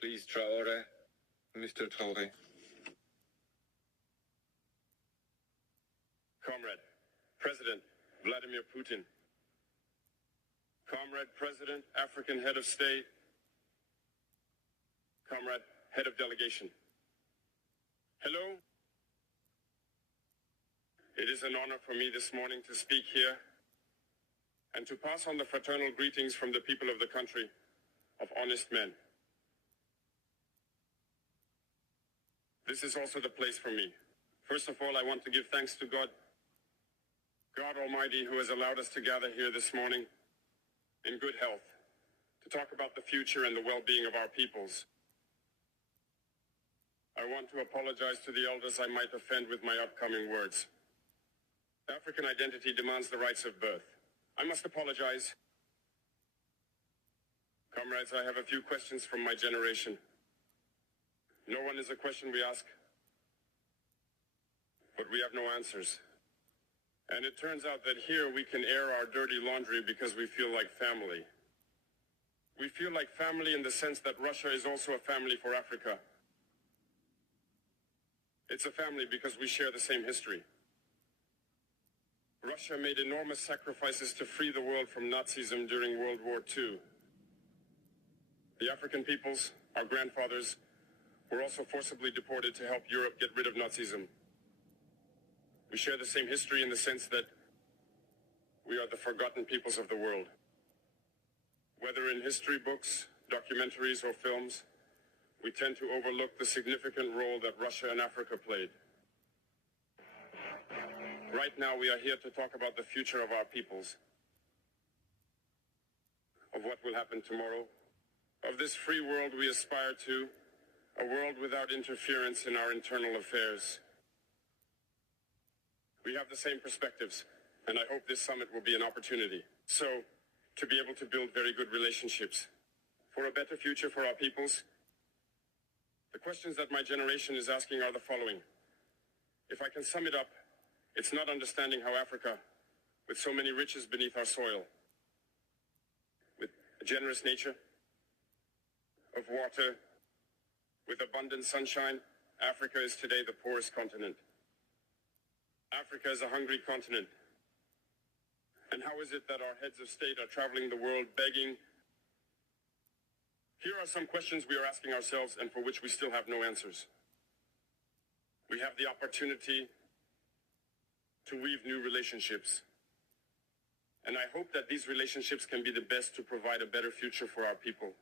Please, Traore. Mr. Traore. Comrade, President Vladimir Putin. Comrade, President, African Head of State. Comrade, Head of Delegation. Hello. It is an honor for me this morning to speak here and to pass on the fraternal greetings from the people of the country of honest men. This is also the place for me. First of all, I want to give thanks to God Almighty, who has allowed us to gather here this morning in good health to talk about the future and the well-being of our peoples. I want to apologize to the elders I might offend with my upcoming words. African identity demands the rights of birth. I must apologize. Comrades, I have a few questions from my generation. No one is a question we ask, but we have no answers. And it turns out that here we can air our dirty laundry because we feel like family. We feel like family in the sense that Russia is also a family for Africa. It's a family because we share the same history. Russia made enormous sacrifices to free the world from Nazism during World War II. The African peoples, our grandfathers, were also forcibly deported to help Europe get rid of Nazism. We share the same history in the sense that we are the forgotten peoples of the world. Whether in history books, documentaries, or films, we tend to overlook the significant role that Russia and Africa played. Right now, we are here to talk about the future of our peoples, of what will happen tomorrow, of this free world we aspire to, a world without interference in our internal affairs. We have the same perspectives, and I hope this summit will be an opportunity. So, to be able to build very good relationships for a better future for our peoples. The questions that my generation is asking are the following. If I can sum it up, it's not understanding how Africa, with so many riches beneath our soil, with a generous nature, of water, with abundant sunshine, Africa is today the poorest continent. Africa is a hungry continent. And how is it that our heads of state are traveling the world begging? Here are some questions we are asking ourselves and for which we still have no answers. We have the opportunity to weave new relationships. And I hope that these relationships can be the best to provide a better future for our people.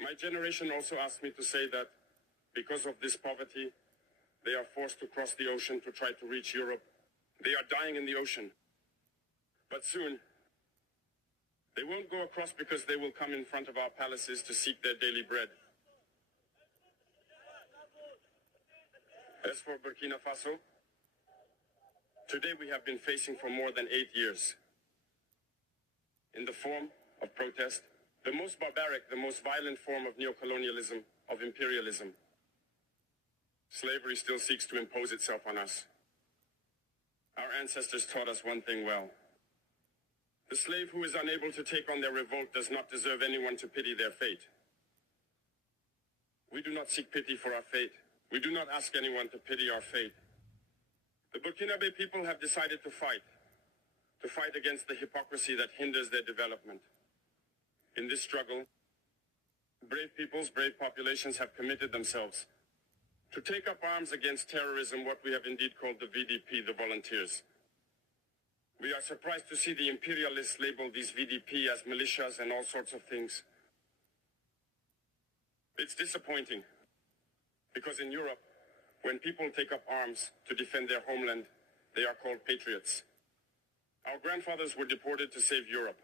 My generation also asked me to say that because of this poverty, they are forced to cross the ocean to try to reach Europe. They are dying in the ocean. But soon, they won't go across because they will come in front of our palaces to seek their daily bread. As for Burkina Faso, today we have been facing for more than 8 years, in the form of protest, the most barbaric, the most violent form of neocolonialism, of imperialism. Slavery still seeks to impose itself on us. Our ancestors taught us one thing well. The slave who is unable to take on their revolt does not deserve anyone to pity their fate. We do not seek pity for our fate. We do not ask anyone to pity our fate. The Burkinabe people have decided to fight against the hypocrisy that hinders their development. In this struggle, brave peoples, brave populations have committed themselves to take up arms against terrorism, what we have indeed called the VDP, the volunteers. We are surprised to see the imperialists label these VDP as militias and all sorts of things. It's disappointing, because in Europe, when people take up arms to defend their homeland, they are called patriots. Our grandfathers were deported to save Europe.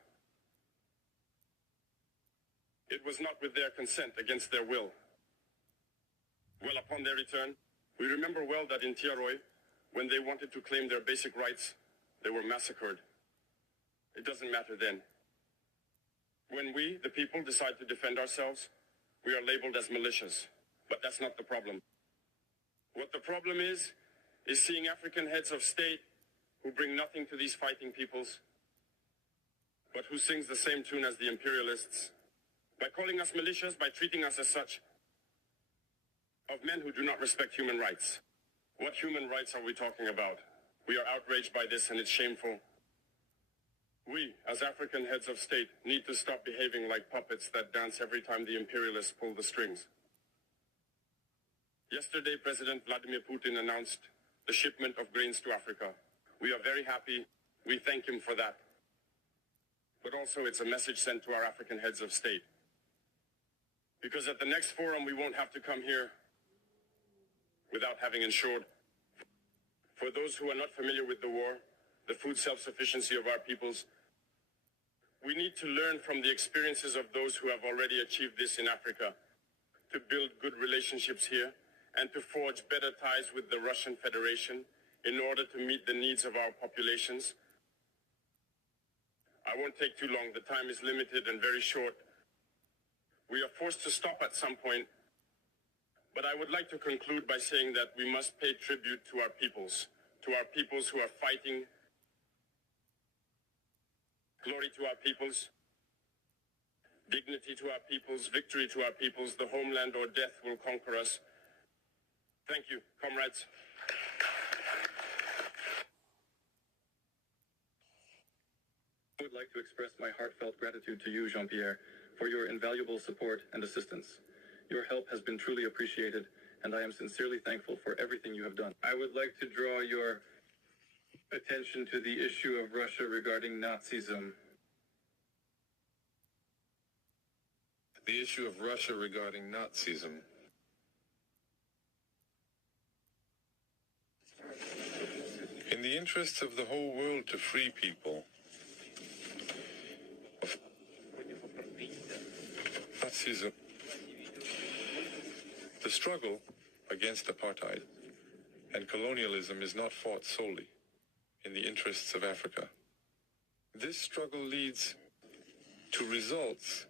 It was not with their consent, against their will. Well, upon their return, we remember well that in Tiaroy, when they wanted to claim their basic rights, they were massacred. It doesn't matter then. When we, the people, decide to defend ourselves, we are labeled as militias. But that's not the problem. What the problem is seeing African heads of state who bring nothing to these fighting peoples, but who sings the same tune as the imperialists, by calling us militias, by treating us as such, of men who do not respect human rights. What human rights are we talking about? We are outraged by this and it's shameful. We, as African heads of state, need to stop behaving like puppets that dance every time the imperialists pull the strings. Yesterday, President Vladimir Putin announced the shipment of grains to Africa. We are very happy. We thank him for that. But also it's a message sent to our African heads of state. Because at the next forum, we won't have to come here without having ensured, for those who are not familiar with the war, the food self-sufficiency of our peoples, we need to learn from the experiences of those who have already achieved this in Africa, to build good relationships here, and to forge better ties with the Russian Federation in order to meet the needs of our populations. I won't take too long. The time is limited and very short. We are forced to stop at some point, but I would like to conclude by saying that we must pay tribute to our peoples who are fighting. Glory to our peoples, dignity to our peoples, victory to our peoples. The homeland or death will conquer us. Thank you, comrades. I would like to express my heartfelt gratitude to you, Jean-Pierre, for your invaluable support and assistance. Your help has been truly appreciated, and I am sincerely thankful for everything you have done. I would like to draw your attention to the issue of Russia regarding Nazism. The issue of Russia regarding Nazism. In the interests of the whole world to free people, Nazism, the struggle against apartheid and colonialism is not fought solely in the interests of Africa. This struggle leads to results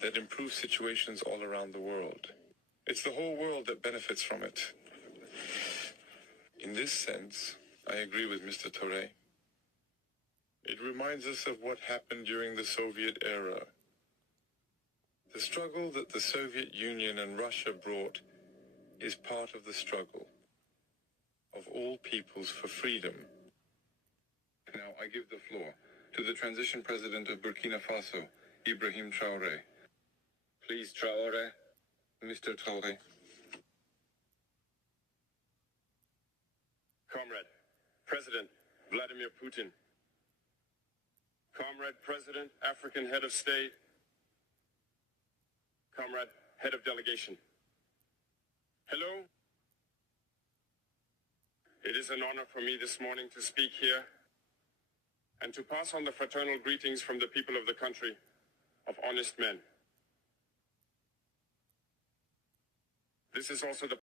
that improve situations all around the world. It's the whole world that benefits from it. In this sense, I agree with Mr. Touré. It reminds us of what happened during the Soviet era. The struggle that the Soviet Union and Russia brought is part of the struggle of all peoples for freedom. Now I give the floor to the transition president of Burkina Faso, Ibrahim Traoré. Please, Traoré. Mr. Traoré. Comrade, President Vladimir Putin. Comrade, President, African head of state. Comrade, head of delegation. Hello. It is an honor for me this morning to speak here and to pass on the fraternal greetings from the people of the country of honest men. This is also the